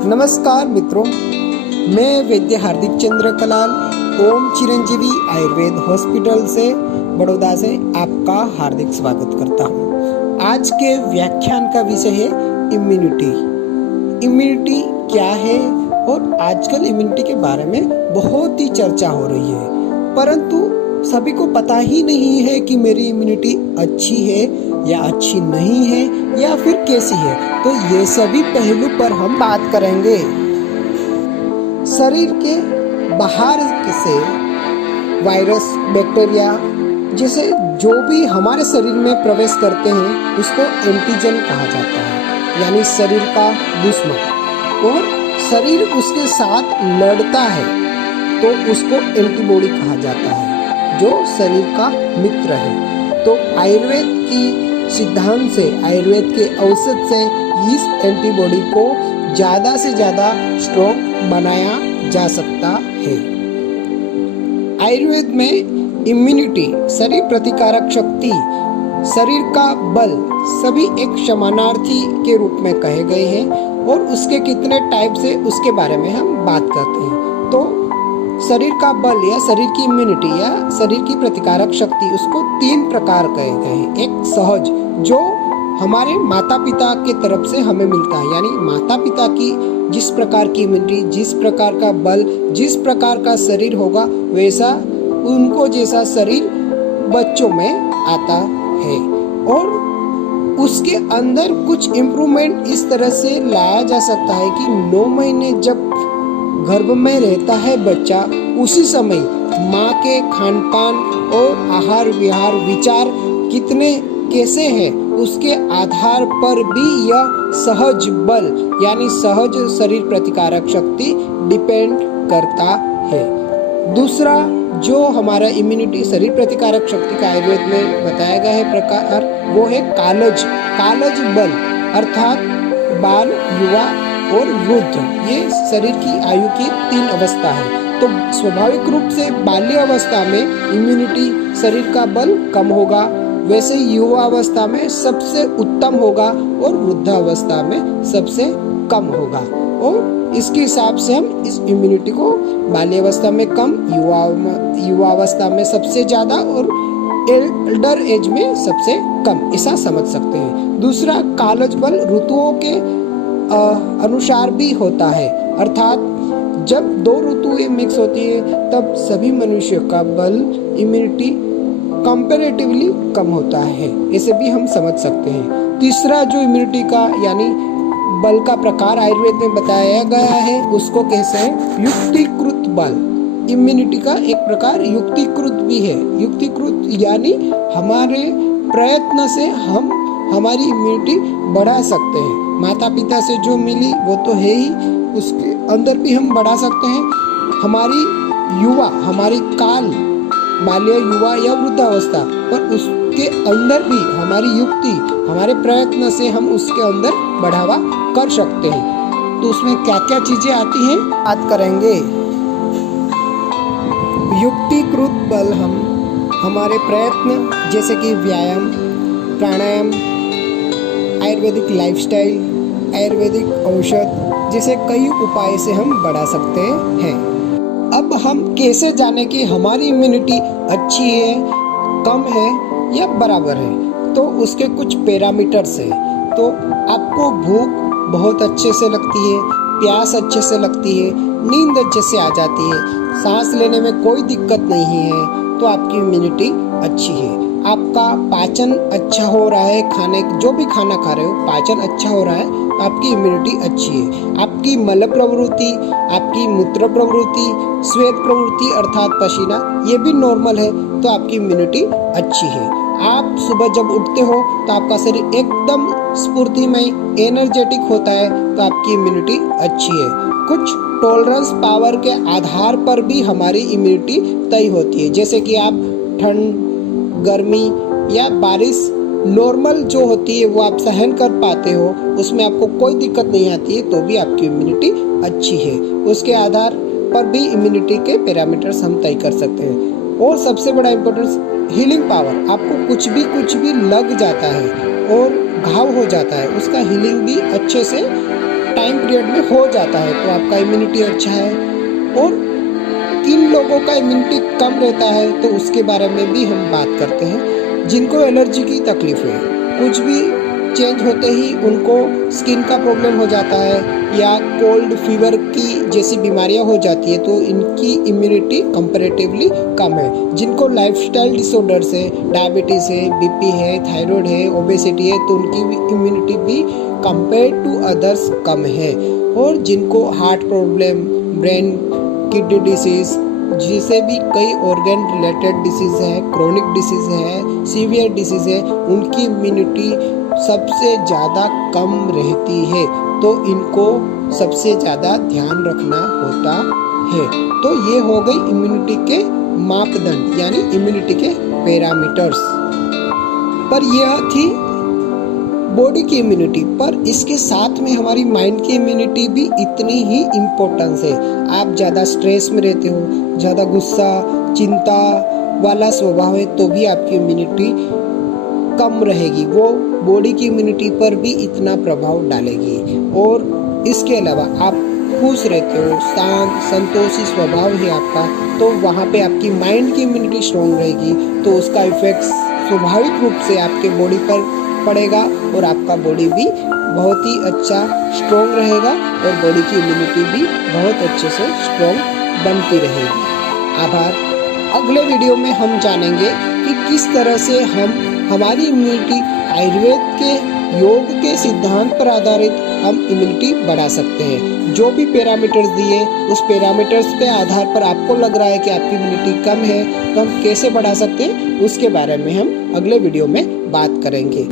नमस्कार मित्रों, मैं वैद्य हार्दिक चंद्र कलाल ओम चिरंजीवी आयुर्वेद हॉस्पिटल से बड़ौदा से आपका हार्दिक स्वागत करता हूँ। आज के व्याख्यान का विषय है इम्यूनिटी। इम्यूनिटी क्या है और आजकल इम्यूनिटी के बारे में बहुत ही चर्चा हो रही है, परंतु सभी को पता ही नहीं है कि मेरी इम्यूनिटी अच्छी है या अच्छी नहीं है या फिर कैसी है। तो ये सभी पहलू पर हम बात करेंगे। शरीर के बाहर से वायरस, बैक्टीरिया जैसे जो भी हमारे शरीर में प्रवेश करते हैं उसको एंटीजन कहा जाता है, यानी शरीर का दुश्मन। और शरीर उसके साथ लड़ता है तो उसको एंटीबॉडी कहा जाता है, जो शरीर का मित्र है। तो आयुर्वेद की सिद्धांत से, आयुर्वेद के औषध से इस एंटीबॉडी को ज़्यादा से ज़्यादा स्ट्रॉन्ग बनाया जा सकता है। आयुर्वेद में इम्यूनिटी, शरीर प्रतिकारक शक्ति, शरीर का बल सभी एक समानार्थी के रूप में कहे गए हैं और उसके कितने टाइप से उसके बारे में हम बात करते हैं। तो शरीर का बल या शरीर की इम्यूनिटी या शरीर की प्रतिकारक शक्ति, उसको 3 प्रकार कहे गए हैं। एक सहज, जो हमारे माता पिता के तरफ से हमें मिलता है, यानी माता पिता की जिस प्रकार की इम्यूनिटी, जिस प्रकार का बल, जिस प्रकार का शरीर होगा, वैसा उनको जैसा शरीर बच्चों में आता है। और उसके अंदर कुछ इम्प्रूवमेंट इस तरह से लाया जा सकता है कि 9 महीने जब गर्भ में रहता है बच्चा, उसी समय माँ के खान पान और आहार विहार विचार कितने कैसे हैं, उसके आधार पर भी यह सहज बल यानी सहज शरीर प्रतिकारक शक्ति डिपेंड करता है। दूसरा जो हमारा इम्यूनिटी शरीर प्रतिकारक शक्ति का आयुर्वेद में बताया गया है प्रकार, वो है कालज बल, अर्थात बाल, युवा और वृद्ध। ये शरीर की आयु की 3 अवस्था है। तो स्वाभाविक रूप से बाल्य अवस्था में इम्यूनिटी शरीर का बल कम होगा, वैसे युवा अवस्था में सबसे उत्तम होगा और वृद्धावस्था में सबसे कम होगा। और इसके हिसाब से हम इस इम्यूनिटी को बाल्यावस्था में कम, युवा अवस्था में सबसे ज्यादा और एल्डर एज में सबसे कम, ऐसा समझ सकते हैं। दूसरा कालज बल ऋतुओं के अनुसार भी होता है, अर्थात जब 2 ऋतुएं मिक्स होती है तब सभी मनुष्य का बल, इम्यूनिटी कंपैरेटिवली कम होता है, ऐसे भी हम समझ सकते हैं। तीसरा जो इम्यूनिटी का यानी बल का प्रकार आयुर्वेद में बताया गया है, उसको कैसे है युक्तिकृत बल। इम्यूनिटी का एक प्रकार युक्तिकृत भी है। युक्तिकृत यानी हमारे प्रयत्न से हम हमारी इम्यूनिटी बढ़ा सकते हैं। माता पिता से जो मिली वो तो है ही, उसके अंदर भी हम बढ़ा सकते हैं। हमारी युवा, हमारी काल, बाल्य, युवा या वृद्धावस्था, पर उसके अंदर भी हमारी युक्ति, हमारे प्रयत्न से हम उसके अंदर बढ़ावा कर सकते हैं। तो उसमें क्या क्या चीजें आती हैं बात करेंगे। युक्तिकृत बल हम हमारे प्रयत्न जैसे कि व्यायाम, प्राणायाम, आयुर्वेदिक लाइफस्टाइल, आयुर्वेदिक औषध जैसे कई उपाय से हम बढ़ा सकते हैं। अब हम कैसे जाने कि हमारी इम्यूनिटी अच्छी है, कम है या बराबर है? तो उसके कुछ पैरामीटर्स हैं। तो आपको भूख बहुत अच्छे से लगती है, प्यास अच्छे से लगती है, नींद अच्छे से आ जाती है, सांस लेने में कोई दिक्कत नहीं है, तो आपकी इम्यूनिटी अच्छी है। आपका पाचन अच्छा हो रहा है, खाने जो भी खाना खा रहे हो पाचन अच्छा हो रहा है, आपकी इम्यूनिटी अच्छी है। आपकी मल प्रवृत्ति, आपकी मूत्र प्रवृत्ति, श्वेत प्रवृत्ति अर्थात पसीना, ये भी नॉर्मल है, तो आपकी इम्यूनिटी अच्छी है। आप सुबह जब उठते हो तो आपका शरीर एकदम स्फूर्तिमय, एनर्जेटिक होता है, तो आपकी इम्यूनिटी अच्छी है। कुछ टॉलरेंस पावर के आधार पर भी हमारी इम्यूनिटी तय होती है, जैसे कि आप ठंड, गर्मी या बारिश नॉर्मल जो होती है वो आप सहन कर पाते हो, उसमें आपको कोई दिक्कत नहीं आती है, तो भी आपकी इम्यूनिटी अच्छी है। उसके आधार पर भी इम्यूनिटी के पैरामीटर्स हम तय कर सकते हैं। और सबसे बड़ा इम्पोर्टेंस हीलिंग पावर। आपको कुछ भी लग जाता है और घाव हो जाता है, उसका हीलिंग भी अच्छे से टाइम पीरियड में हो जाता है तो आपका इम्यूनिटी अच्छा है, और किन लोगों का इम्यूनिटी कम रहता है तो उसके बारे में भी हम बात करते हैं। जिनको एलर्जी की तकलीफ है, कुछ भी चेंज होते ही उनको स्किन का प्रॉब्लम हो जाता है या कोल्ड फीवर की जैसी बीमारियां हो जाती है, तो इनकी इम्यूनिटी कंपैरेटिवली कम है। जिनको लाइफस्टाइल डिसऑर्डर्स है, डायबिटीज़ है, बीपी है, थायराइड है, ओबेसिटी है, तो उनकी इम्यूनिटी भी कंपेयर टू अदर्स कम है। और जिनको heart problem, brain, kidney disease, जिसे भी कई ऑर्गन रिलेटेड डिसीज़ है, क्रोनिक डिसीज़ है, सीवियर डिसीज़ है, उनकी इम्यूनिटी सबसे ज़्यादा कम रहती है, तो इनको सबसे ज़्यादा ध्यान रखना होता है। तो ये हो गई इम्यूनिटी के मापदंड यानी इम्यूनिटी के पैरामीटर्स। पर यह थी बॉडी की इम्यूनिटी, पर इसके साथ में हमारी माइंड की इम्यूनिटी भी इतनी ही इम्पोर्टेंस है। आप ज़्यादा स्ट्रेस में रहते हो, ज़्यादा गुस्सा, चिंता वाला स्वभाव है, तो भी आपकी इम्यूनिटी कम रहेगी, वो बॉडी की इम्यूनिटी पर भी इतना प्रभाव डालेगी। और इसके अलावा आप खुश रहते हो, शांत संतोषी स्वभाव है आपका, तो वहाँ पे आपकी माइंड की इम्यूनिटी स्ट्रॉन्ग रहेगी, तो उसका इफेक्ट स्वाभाविक रूप से आपके बॉडी पर पड़ेगा और आपका बॉडी भी बहुत ही अच्छा स्ट्रॉन्ग रहेगा और बॉडी की इम्यूनिटी भी बहुत अच्छे से स्ट्रॉन्ग बनती रहेगी। आभार। अगले वीडियो में हम जानेंगे कि किस तरह से हम हमारी इम्यूनिटी आयुर्वेद के योग के सिद्धांत पर आधारित हम इम्यूनिटी बढ़ा सकते हैं। जो भी पैरामीटर्स दिए उस पैरामीटर्स पे आधार पर आपको लग रहा है कि आपकी इम्यूनिटी कम है, तो हम कैसे बढ़ा सकते हैं उसके बारे में हम अगले वीडियो में बात करेंगे।